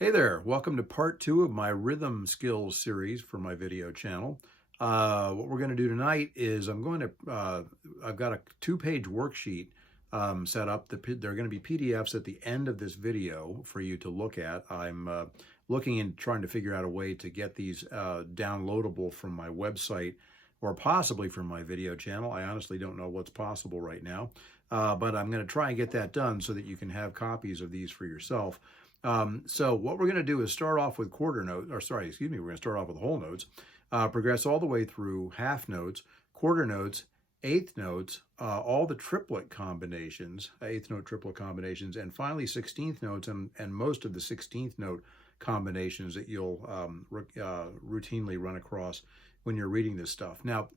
Hey there, welcome to part two of my rhythm skills series for my video channel. What we're going to do tonight is I've got a two-page worksheet set up. There are going to be PDFs at the end of this video for you to look at. I'm looking and trying to figure out a way to get these downloadable from my website or possibly from my video channel. I honestly don't know what's possible right now, but I'm going to try and get that done so that you can have copies of these for yourself. So what we're going to do is start off with we're going to start off with whole notes, progress all the way through half notes, quarter notes, eighth notes, all the triplet combinations, eighth note triplet combinations, and finally 16th notes and most of the 16th note combinations that you'll routinely run across when you're reading this stuff. Now,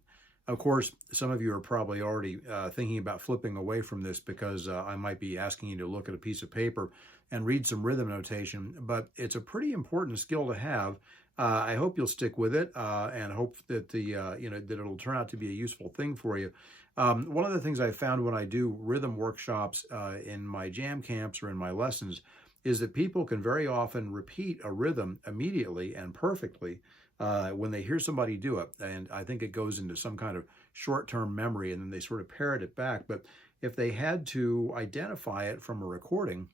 of course, some of you are probably already thinking about flipping away from this because I might be asking you to look at a piece of paper and read some rhythm notation, but it's a pretty important skill to have. I hope you'll stick with it and hope that that it'll turn out to be a useful thing for you. One of the things I found when I do rhythm workshops in my jam camps or in my lessons is that people can very often repeat a rhythm immediately and perfectly when they hear somebody do it. And I think it goes into some kind of short-term memory and then they sort of parrot it back. But if they had to identify it from a recording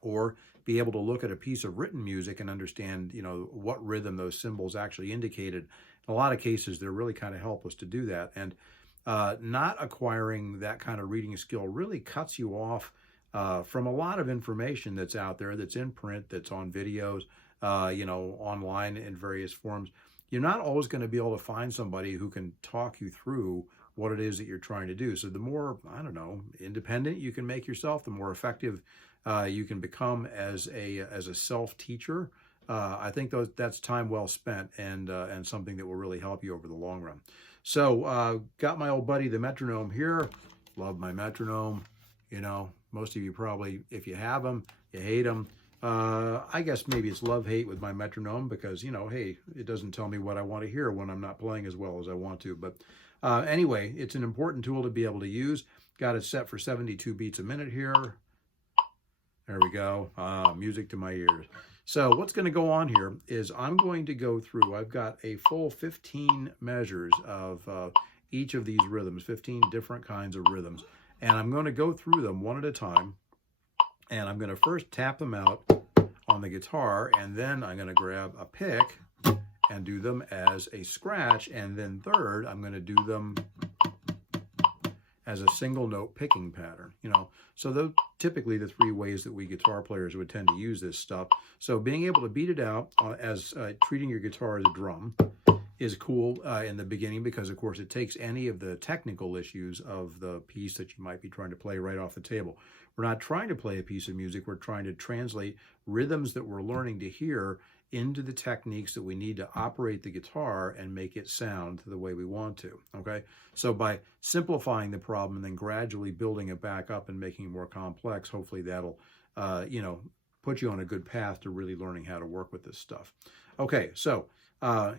or be able to look at a piece of written music and understand, what rhythm those symbols actually indicated, in a lot of cases, they're really kind of helpless to do that. And not acquiring that kind of reading skill really cuts you off from a lot of information that's out there, that's in print, that's on videos, online in various forms. You're not always going to be able to find somebody who can talk you through what it is that you're trying to do. So the more, independent you can make yourself, the more effective you can become as a self-teacher. I think that's time well spent and something that will really help you over the long run. So got my old buddy, the metronome here. Love my metronome. Most of you probably, if you have them, you hate them. I guess maybe it's love-hate with my metronome because, hey, it doesn't tell me what I want to hear when I'm not playing as well as I want to. But anyway, it's an important tool to be able to use. Got it set for 72 beats a minute here. There we go. Music to my ears. So what's going to go on here is I'm going to go through, I've got a full 15 measures of each of these rhythms, 15 different kinds of rhythms. And I'm going to go through them one at a time. And I'm going to first tap them out on the guitar, and then I'm going to grab a pick and do them as a scratch. And then third, I'm going to do them as a single note picking pattern, So those typically the three ways that we guitar players would tend to use this stuff. So being able to beat it out as treating your guitar as a drum is cool in the beginning because, of course, it takes any of the technical issues of the piece that you might be trying to play right off the table. We're not trying to play a piece of music. We're trying to translate rhythms that we're learning to hear into the techniques that we need to operate the guitar and make it sound the way we want to, okay? So by simplifying the problem and then gradually building it back up and making it more complex, hopefully that'll, put you on a good path to really learning how to work with this stuff. Okay, so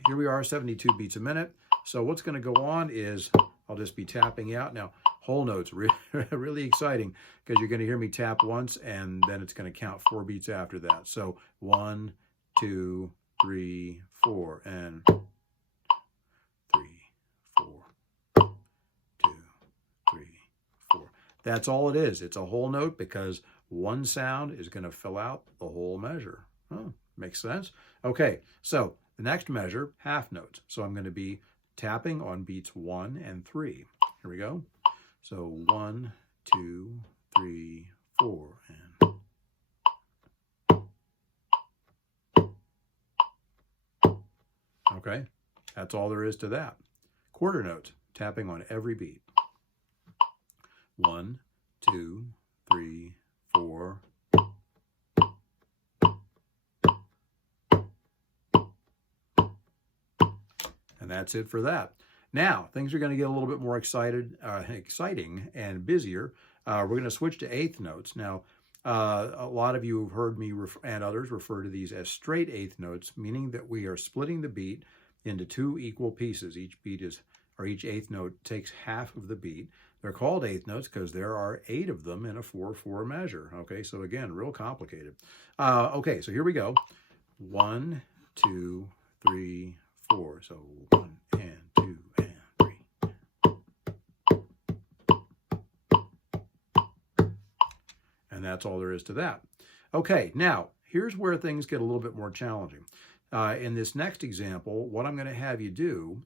here we are, 72 beats a minute. So what's going to go on is I'll just be tapping out. Now, whole notes, really exciting because you're going to hear me tap once and then it's going to count 4 beats after that. So 1, 2, 3, 4, and 3, 4, 2, 3, 4. That's all it is. It's a whole note because one sound is going to fill out the whole measure. Oh, makes sense? Okay, so the next measure, half notes. So I'm going to be tapping on beats 1 and 3. Here we go. So 1, 2, 3, 4, and okay, that's all there is to that. Quarter notes, tapping on every beat. 1, 2, 3, 4. And that's it for that. Now, things are going to get a little bit more exciting and busier. We're going to switch to eighth notes. Now, a lot of you have heard me and others refer to these as straight eighth notes, meaning that we are splitting the beat into 2 equal pieces. Each eighth note takes half of the beat. They're called eighth notes because there are 8 of them in a 4/4 measure. Okay, so again, real complicated. Okay, so here we go. 1, 2, 3, 4. So 1 and 2 and 3. And that's all there is to that. Okay, now here's where things get a little bit more challenging. In this next example, what I'm going to have you do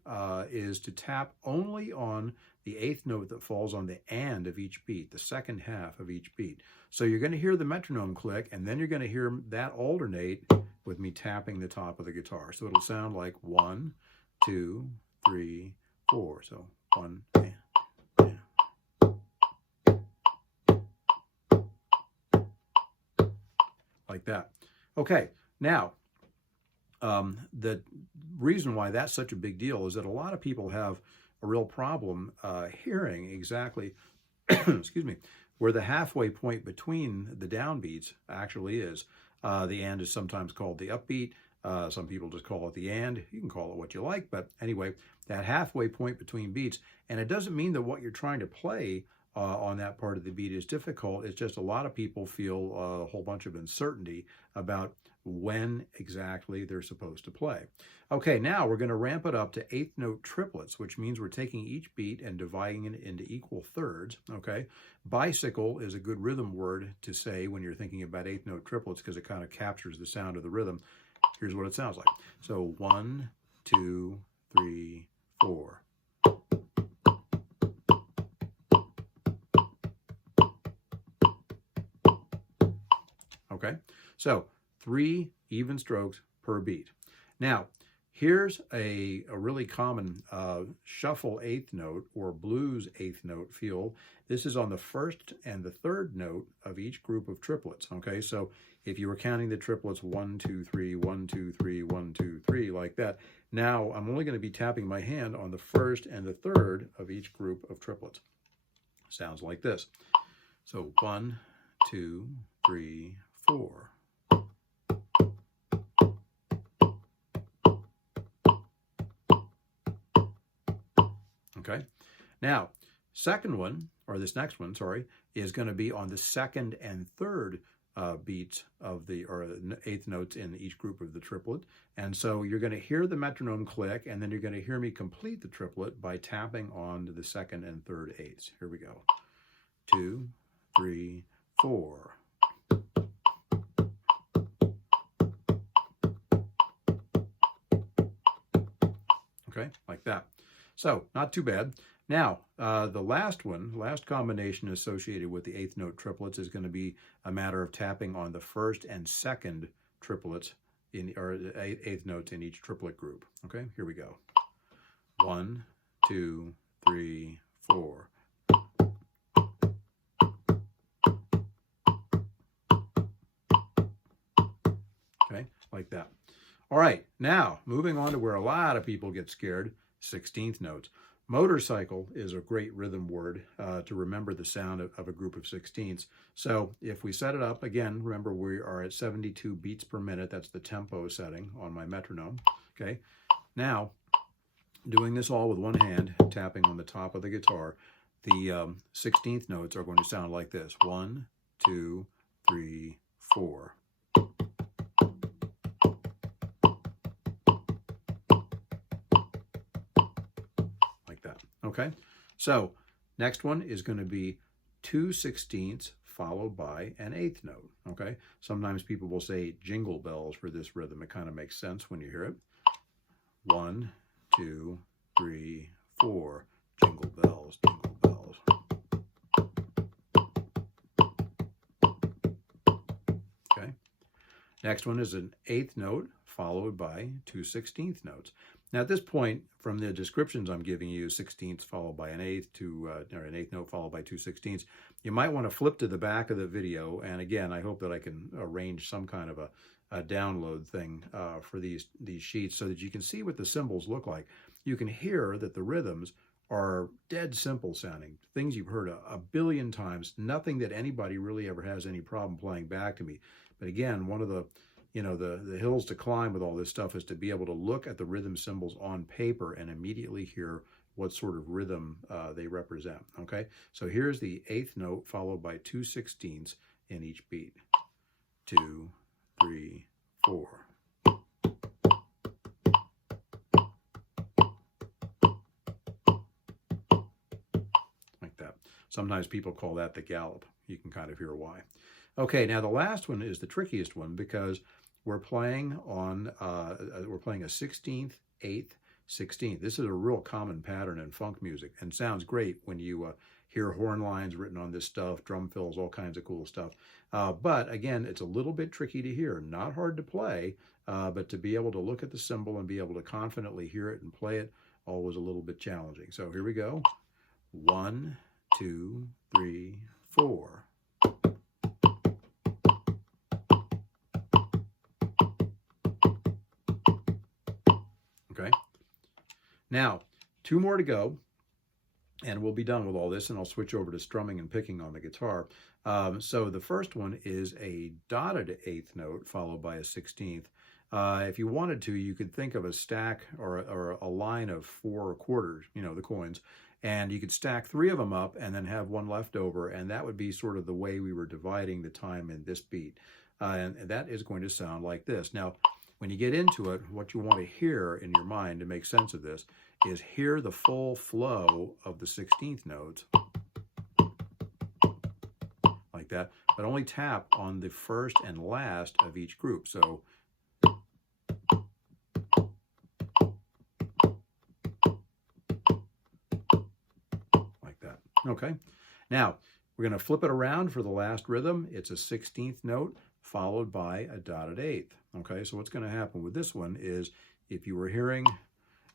is to tap only on the 8th note that falls on the and of each beat, the second half of each beat. So you're going to hear the metronome click, and then you're going to hear that alternate with me tapping the top of the guitar. So it'll sound like 1, 2, 3, 4. So 1 and. Like that. Okay, now the reason why that's such a big deal is that a lot of people have a real problem hearing exactly, excuse me, where the halfway point between the downbeats actually is. The and is sometimes called the upbeat. Some people just call it the and. You can call it what you like, but anyway, that halfway point between beats. And it doesn't mean that what you're trying to play on that part of the beat is difficult. It's just a lot of people feel a whole bunch of uncertainty about when exactly they're supposed to play. Okay, now we're going to ramp it up to 8th note triplets, which means we're taking each beat and dividing it into equal thirds. Okay, bicycle is a good rhythm word to say when you're thinking about 8th note triplets because it kind of captures the sound of the rhythm. Here's what it sounds like. So 1, 2, 3, 4. Okay, so 3 even strokes per beat. Now, here's a really common shuffle 8th note or blues 8th note feel. This is on the 1st and the 3rd note of each group of triplets. Okay, so if you were counting the triplets 1, 2, 3, 1, 2, 3, 1, 2, 3, like that. Now, I'm only going to be tapping my hand on the 1st and the 3rd of each group of triplets. Sounds like this. So 1, 2, 3, 4. Okay, now second one, or this next one, sorry, is going to be on the 2nd and 3rd beats of the, or 8th notes in each group of the triplet. And so you're going to hear the metronome click, and then you're going to hear me complete the triplet by tapping on the 2nd and 3rd eighths. Here we go. 2, 3, 4. Okay, like that. So, not too bad. Now, the last combination associated with the 8th note triplets is going to be a matter of tapping on the 1st and 2nd triplets, or 8th notes in each triplet group. Okay, here we go. 1, 2, 3, 4. Okay, like that. All right, now moving on to where a lot of people get scared, 16th notes. Motorcycle is a great rhythm word to remember the sound of a group of 16ths. So if we set it up, again, remember we are at 72 beats per minute. That's the tempo setting on my metronome. Okay, now doing this all with one hand, tapping on the top of the guitar, the 16th notes are going to sound like this. 1, 2, 3, 4. Okay, so next one is going to be 2/16 followed by an 8th note. Okay, sometimes people will say jingle bells for this rhythm. It kind of makes sense when you hear it. 1, 2, 3, 4. Jingle bells, jingle bells. Okay, next one is an 8th note followed by 2/16 notes. Now at this point, from the descriptions I'm giving you, 16ths followed by an 8th or an 8th note followed by 2/16ths, you might want to flip to the back of the video. And again, I hope that I can arrange some kind of a download thing for these sheets so that you can see what the cymbals look like. You can hear that the rhythms are dead simple sounding, things you've heard a billion times, nothing that anybody really ever has any problem playing back to me. But again, one of the the hills to climb with all this stuff is to be able to look at the rhythm symbols on paper and immediately hear what sort of rhythm they represent. Okay, so here's the 8th note followed by 2/16ths in each beat. 2, 3, 4. Like that. Sometimes people call that the gallop. You can kind of hear why. Okay, now the last one is the trickiest one because we're playing on we're playing a 16th, 8th, 16th. This is a real common pattern in funk music and sounds great when you hear horn lines written on this stuff, drum fills, all kinds of cool stuff. But again, it's a little bit tricky to hear. Not hard to play, but to be able to look at the cymbal and be able to confidently hear it and play it, always a little bit challenging. So here we go. 1, 2, 3, 4. Okay. Now, 2 more to go, and we'll be done with all this, and I'll switch over to strumming and picking on the guitar. So the first one is a dotted 8th note followed by a 16th. If you wanted to, you could think of a stack or a line of 4 quarters, you know, the coins, and you could stack 3 of them up and then have one left over, and that would be sort of the way we were dividing the time in this beat. And that is going to sound like this. Now, when you get into it, what you want to hear in your mind to make sense of this is hear the full flow of the 16th notes, like that, but only tap on the first and last of each group. So like that. Okay. Now, we're going to flip it around for the last rhythm. It's a 16th note followed by a dotted 8th. Okay, so what's going to happen with this one is if you were hearing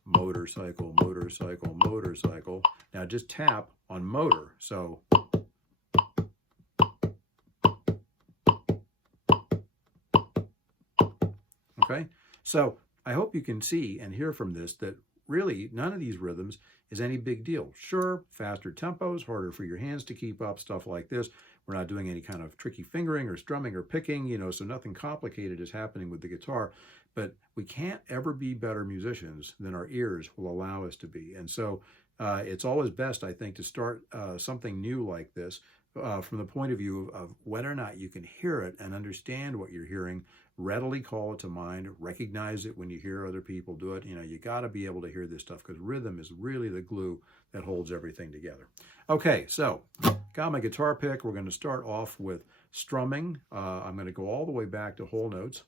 motorcycle, motorcycle, motorcycle, now just tap on motor. So okay, so I hope you can see and hear from this that really none of these rhythms is any big deal. Sure, faster tempos, harder for your hands to keep up, stuff like this. We're not doing any kind of tricky fingering or strumming or picking, you know, so nothing complicated is happening with the guitar. But we can't ever be better musicians than our ears will allow us to be. And so it's always best, I think, to start something new like this from the point of view of whether or not you can hear it and understand what you're hearing, readily call it to mind, recognize it when you hear other people do it. You know, you got to be able to hear this stuff because rhythm is really the glue that holds everything together. Okay, so got my guitar pick. We're going to start off with strumming. I'm going to go all the way back to whole notes.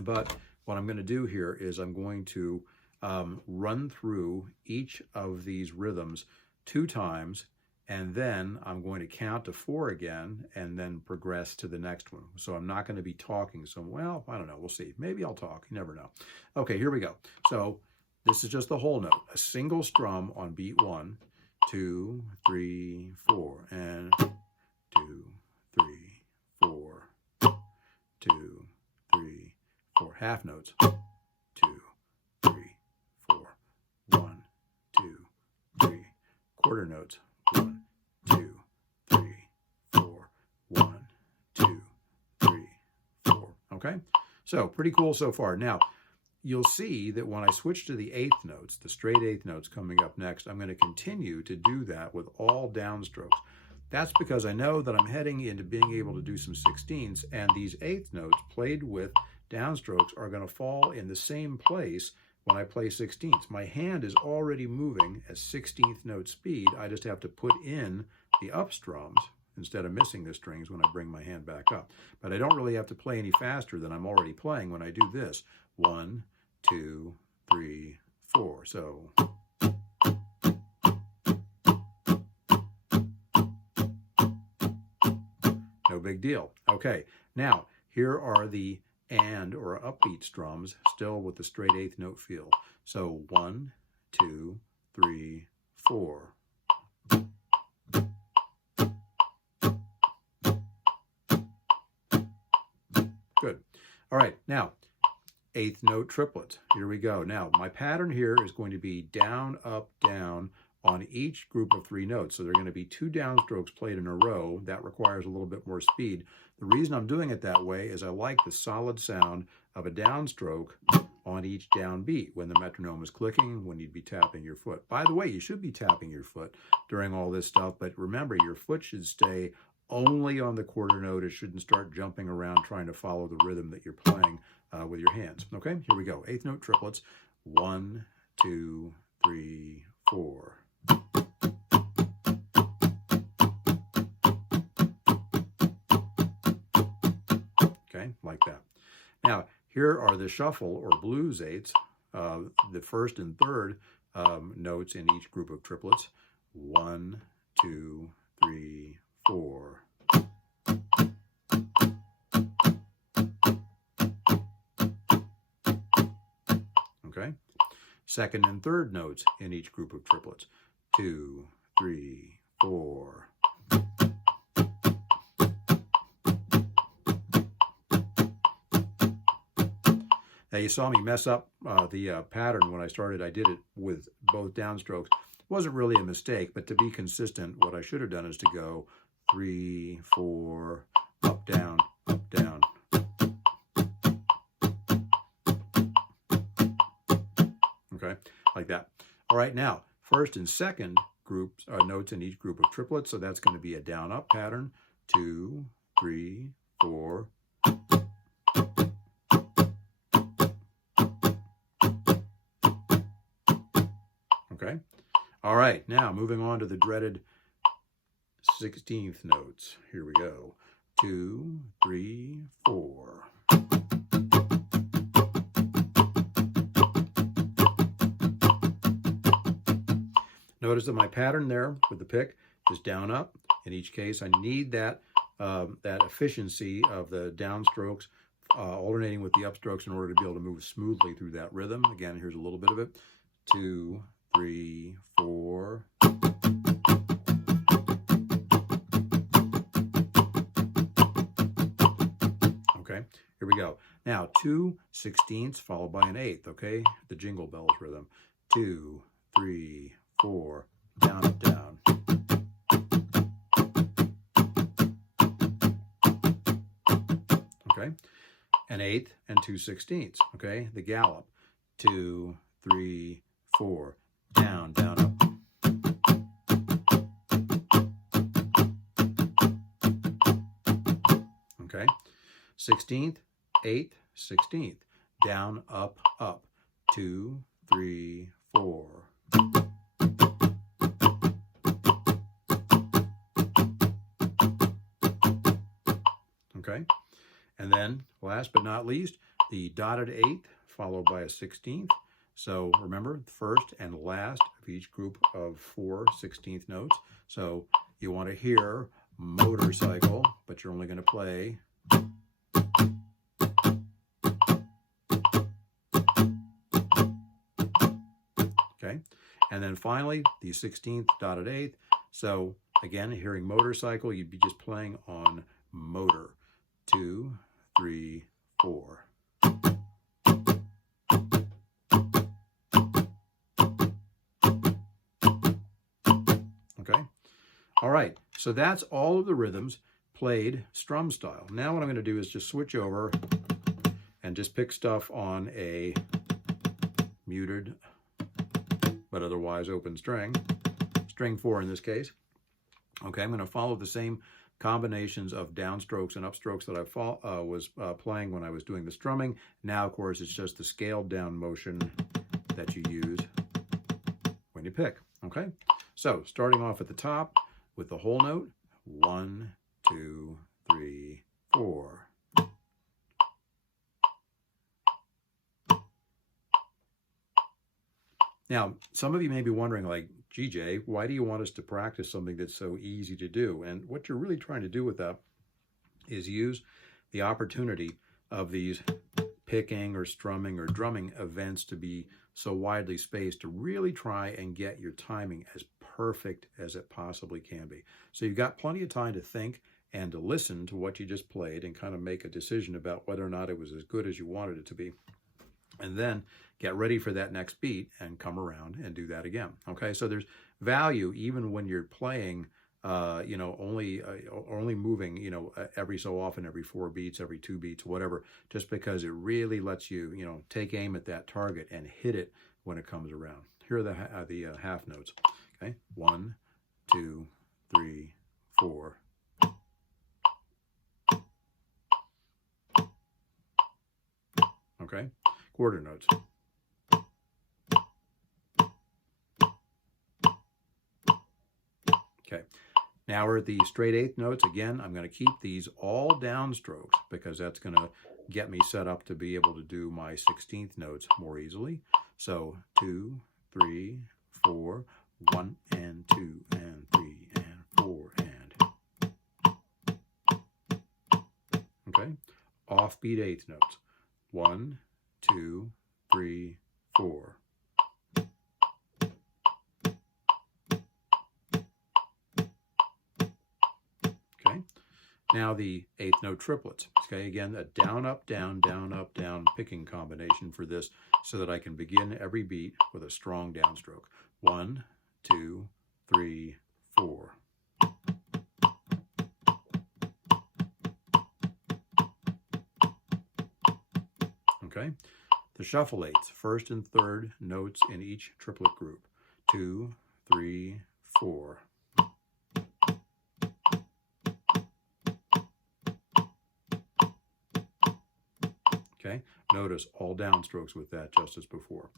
But what I'm going to do here is I'm going to run through each of these rhythms 2 times, and then I'm going to count to 4 again and then progress to the next one. So I'm not going to be talking. So, well, I don't know. We'll see. Maybe I'll talk. You never know. Okay, here we go. So this is just the whole note. A single strum on beat 1, 2, 3, 4, and 2, 3, 4, 2, 3, 4. Half notes. 2, 3, 4. 1, 2, 3. Quarter notes. 1, 2, 3, 4. 1, 2, 3, 4. Okay, so pretty cool so far. Now, you'll see that when I switch to the 8th notes, the straight 8th notes coming up next, I'm going to continue to do that with all downstrokes. That's because I know that I'm heading into being able to do some 16ths, and these 8th notes played with downstrokes are going to fall in the same place when I play 16ths. My hand is already moving at 16th note speed. I just have to put in the up strums instead of missing the strings when I bring my hand back up. But I don't really have to play any faster than I'm already playing when I do this. 1, 2, 3, 4. So no big deal. Okay, now here are the and or upbeat strums still with the straight 8th note feel. So 1, 2, 3, 4. Good. All right, now 8th note triplets. Here we go. Now my pattern here is going to be down, up, down on each group of 3 notes. So there are going to be 2 downstrokes played in a row. That requires a little bit more speed. The reason I'm doing it that way is I like the solid sound of a downstroke on each downbeat when the metronome is clicking, when you'd be tapping your foot. By the way, you should be tapping your foot during all this stuff, but remember, your foot should stay only on the quarter note. It shouldn't start jumping around trying to follow the rhythm that you're playing with your hands. Okay, here we go. Eighth note triplets. 1, 2, 3, 4. Okay, like that. Now, here are the shuffle or blues eighths, the first and third notes in each group of triplets. 1, 2, 3, 4. Okay. Second and third notes in each group of triplets. 2, 3, 4. Now you saw me mess up the pattern when I started. I did it with both downstrokes. It wasn't really a mistake, but to be consistent, what I should have done is to go 3, 4, up, down, up, down. Okay, like that. All right, now, first and second groups notes in each group of triplets, so that's going to be a down-up pattern. 2, 3, 4. Okay. All right, now moving on to the dreaded 16th notes. Here we go. 2, 3, 4. Notice that my pattern there with the pick is down up. In each case, I need that that efficiency of the downstrokes alternating with the upstrokes in order to be able to move smoothly through that rhythm. Again, here's a little bit of it. 2, 3, 4. Okay, here we go. Now, 2 16ths followed by an eighth, okay? The Jingle Bells rhythm. 2, 3, 4, down, up, down. Okay, an eighth and 2 16ths, okay? The gallop. 2, 3, 4, down, down, up. Okay, 16th, 8th, 16th, down, up, up. 2, 3, 4. Okay, and then last but not least, the dotted eighth followed by a 16th. So remember, first and last of each group of 4 16th notes. So you want to hear motorcycle, but you're only going to play. Okay, and then finally the 16th dotted eighth. So again, hearing motorcycle, you'd be just playing on motor. 2, 3, 4. Okay. All right. So that's all of the rhythms played strum style. Now what I'm going to do is just switch over and just pick stuff on a muted but otherwise open string. String 4 in this case. Okay, I'm going to follow the same combinations of downstrokes and upstrokes that I was playing when I was doing the strumming. Now, of course, it's just the scaled down motion that you use when you pick. Okay, so starting off at the top with the whole note. 1, 2, 3, 4. Now, some of you may be wondering, like, GJ, why do you want us to practice something that's so easy to do? And what you're really trying to do with that is use the opportunity of these picking or strumming or drumming events to be so widely spaced to really try and get your timing as perfect as it possibly can be. So you've got plenty of time to think and to listen to what you just played and kind of make a decision about whether or not it was as good as you wanted it to be. And then get ready for that next beat and come around and do that again. Okay, so there's value even when you're playing only moving, every so often, every 4 beats, every 2 beats, whatever, just because it really lets you, take aim at that target and hit it when it comes around. Here are the half notes. Okay, 1, 2, 3, 4. Okay, quarter notes. Okay, now we're at the straight eighth notes. Again, I'm going to keep these all downstrokes because that's going to get me set up to be able to do my 16th notes more easily. So 2, 3, 4, 1 and 2 and 3 and 4 and. Okay, offbeat eighth notes. 1, 2, 3, 4. Okay, now the eighth note triplets. Okay, again, a down, up, down picking combination for this so that I can begin every beat with a strong downstroke. 1, 2, 3, 4. Okay, the shuffle eighths, first and third notes in each triplet group. 2, 3, 4. Okay, notice all downstrokes with that just as before.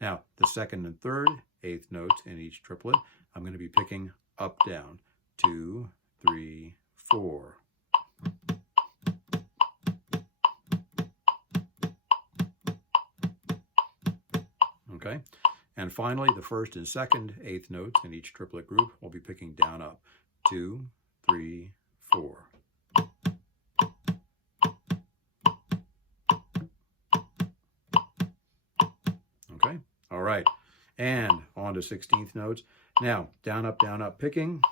Now, the second and third eighth notes in each triplet, I'm going to be picking up, down. 2, 3, 4. Okay, and finally, the first and second eighth notes in each triplet group, we'll be picking down, up. 2, 3, 4. Okay, all right, and on to 16th notes. Now, down, up picking.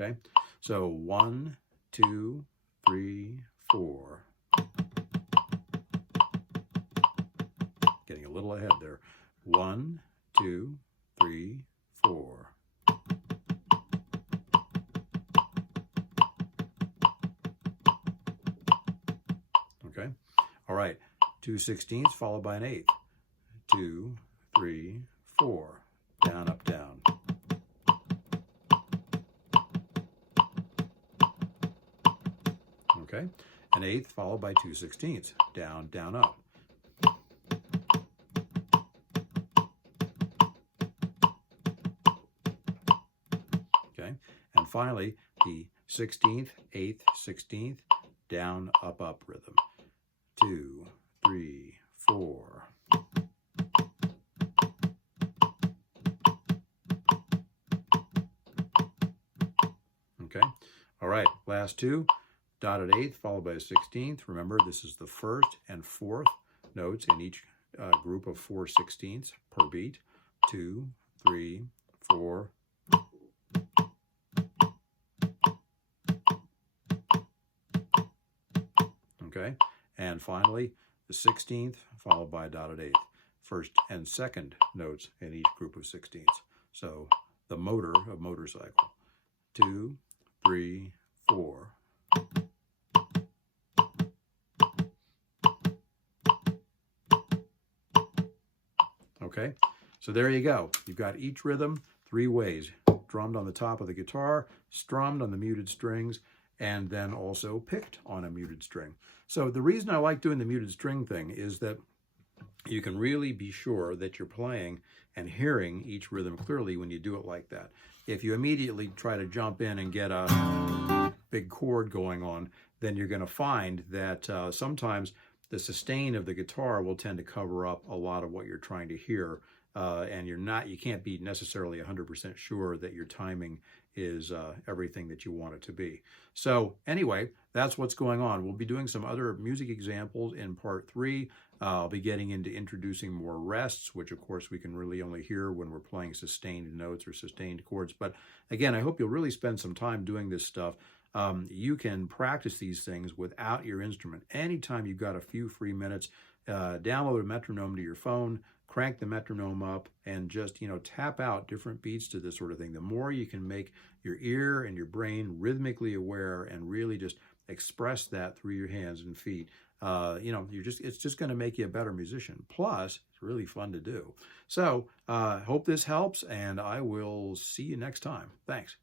Okay, so 1, 2, 3, 4. Getting a little ahead there. 1, 2, 3, 4. Okay, all right, 2 16ths followed by an eighth. 2, 3, 4. Down, up, down. Okay, an eighth followed by 2 16ths. Down, down, up. Okay, and finally the 16th, 8th, 16th, down, up rhythm. 2, 3, 4. Okay, all right, last two, dotted eighth followed by a 16th. Remember, this is the first and fourth notes in each group of 4 16ths per beat. 2, 3, 4. Okay, and finally, the 16th followed by a dotted eighth. First and second notes in each group of 16ths. So the motor of motorcycle. 2, 3, 4. Okay, so there you go. You've got each rhythm 3 ways. Drummed on the top of the guitar, strummed on the muted strings, and then also picked on a muted string. So the reason I like doing the muted string thing is that you can really be sure that you're playing and hearing each rhythm clearly when you do it like that. If you immediately try to jump in and get a big chord going on, then you're going to find that sometimes the sustain of the guitar will tend to cover up a lot of what you're trying to hear, and you can't be necessarily 100% sure that your timing is everything that you want it to be. So anyway, that's what's going on. We'll be doing some other music examples in part 3. I'll be getting into introducing more rests, which of course we can really only hear when we're playing sustained notes or sustained chords. But again, I hope you'll really spend some time doing this stuff. You can practice these things without your instrument. Anytime you've got a few free minutes, download a metronome to your phone, crank the metronome up, and just, tap out different beats to this sort of thing. The more you can make your ear and your brain rhythmically aware and really just express that through your hands and feet, it's just going to make you a better musician. Plus, it's really fun to do. So, hope this helps, and I will see you next time. Thanks.